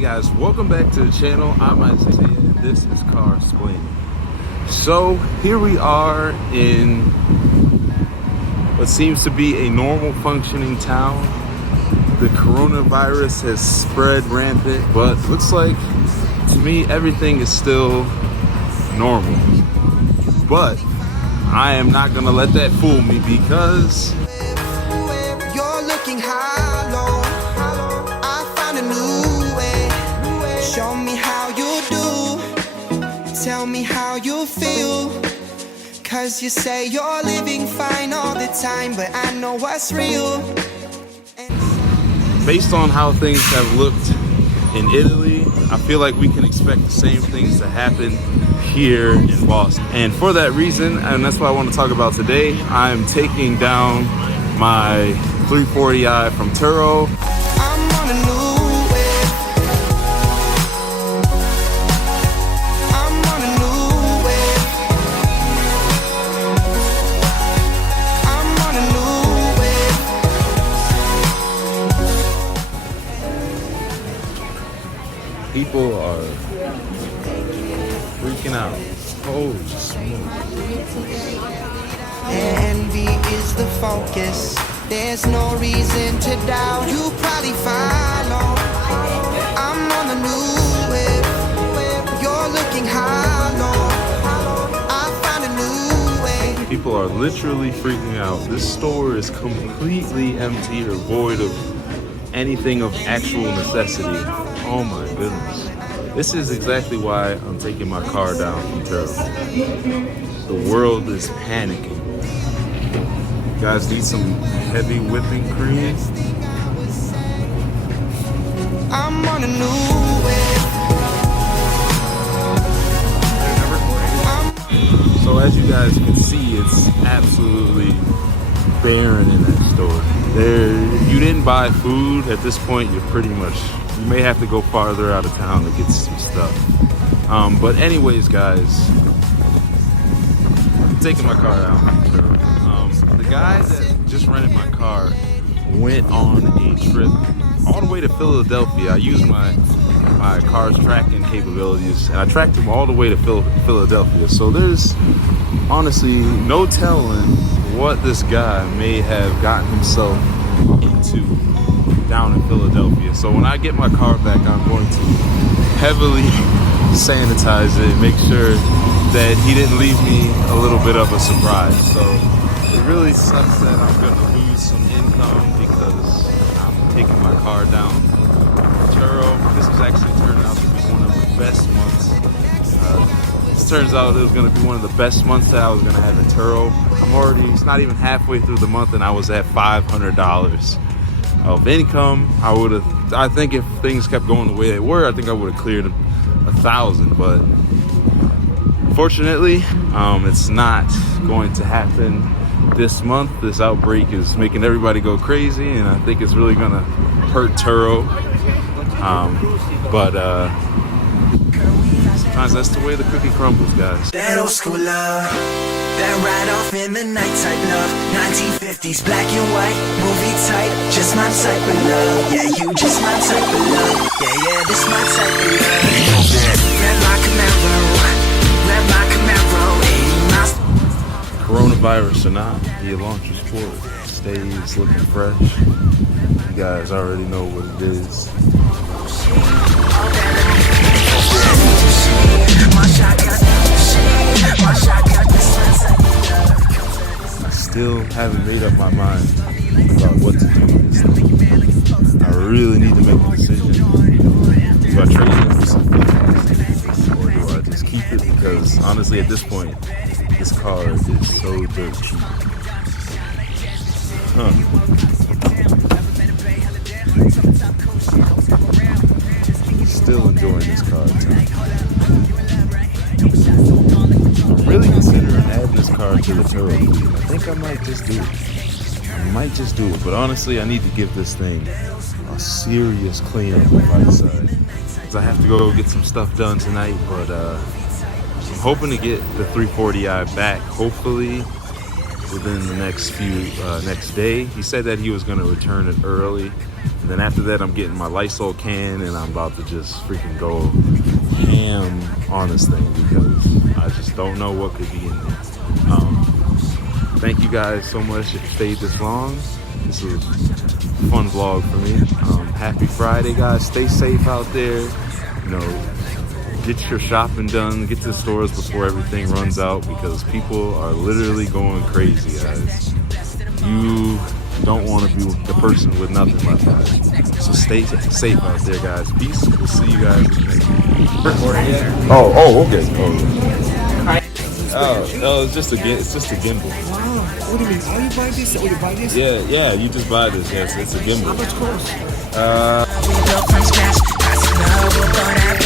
Hey guys, welcome back to the channel. I'm Isaiah and this is Car Explaining. So here we are in what seems to be a normal functioning town. The coronavirus has spread rampant, but looks like to me everything is still normal. But I am not gonna let that fool me because you're looking hollow. I found a new way. Show me how you do. Tell me how you feel. Cause you say you're living fine all the time, but I know what's real. Based on how things have looked in Italy, I feel like we can expect the same things to happen here in Boston. And for that reason, and that's what I want to talk about today, I'm taking down my 340i from Turo. I'm on a new wave. I'm on a new wave. I'm on a new wave. People are freaking out. Holy smoke. Envy is the focus. There's no reason to doubt. You probably follow. I'm on a new wave. You're looking hollow. I found a new way. People are literally freaking out. This store is completely empty or void of anything of actual necessity. Oh my goodness. This is exactly why I'm taking my car down from Turo. The world is panicking. You guys need some heavy whipping cream? I'm on a new wave. So as you guys can see, it's absolutely barren in that store. If you didn't buy food at this point, you're pretty much, you may have to go farther out of town to get some stuff. But anyways, guys, I'm taking my car out. The guy that just rented my car went on a trip all the way to Philadelphia. I used my car's tracking capabilities and I tracked him all the way to Philadelphia. So there's honestly no telling what this guy may have gotten himself into down in Philadelphia. So when I get my car back, I'm going to heavily sanitize it and make sure that he didn't leave me a little bit of a surprise. So it really sucks that I'm gonna lose some income because I'm taking my car down Turo. This was actually turning out to be one of the best months. It turns out it was gonna be one of the best months that I was gonna have in Turo. It's not even halfway through the month and I was at $500 of income. I think if things kept going the way they were, I think I would have cleared 1,000, but fortunately, it's not going to happen this month. This outbreak is making everybody go crazy and I think it's really gonna hurt Turo. But sometimes that's the way the cookie crumbles, guys. That old school love, that ride off in the night type love, 1950s black and white, movie type, just my type of love. Yeah, you just my type of love. Yeah, this my type of love. Red my Camaro, red my Camaro, 80 miles. Coronavirus or not, the Elantra Sport stays looking fresh. You guys already know what it is. I still haven't made up my mind about what to do with this thing. I really need to make a decision. Do I trade it for something or do I just keep it? Because honestly at this point, this car is so dirt cheap. Still enjoying this car too. I'm really considering adding this car to the Turo fleet. I think I might just do it. But honestly, I need to give this thing a serious clean up on the right side. Because I have to go get some stuff done tonight, but I'm hoping to get the 340i back, hopefully within the next day. He said that he was gonna return it early. And then after that, I'm getting my Lysol can and I'm about to just freaking go ham on this thing because I just don't know what could be in there. Thank you guys so much if you stayed this long. This was a fun vlog for me. Happy Friday, guys. Stay safe out there. You know, get your shopping done. Get to the stores before everything runs out because people are literally going crazy, guys. You don't want to be the person with nothing left, guys. So stay safe out there, guys. Peace. We'll see you guys next week. Oh, okay. Oh, it's just a gimbal. Wow. What do you mean? How you buy this? Oh, you buy this? Yeah, you just buy this. Yes, it's a gimbal. How much cost? We built from scratch. That's love, we'll throw that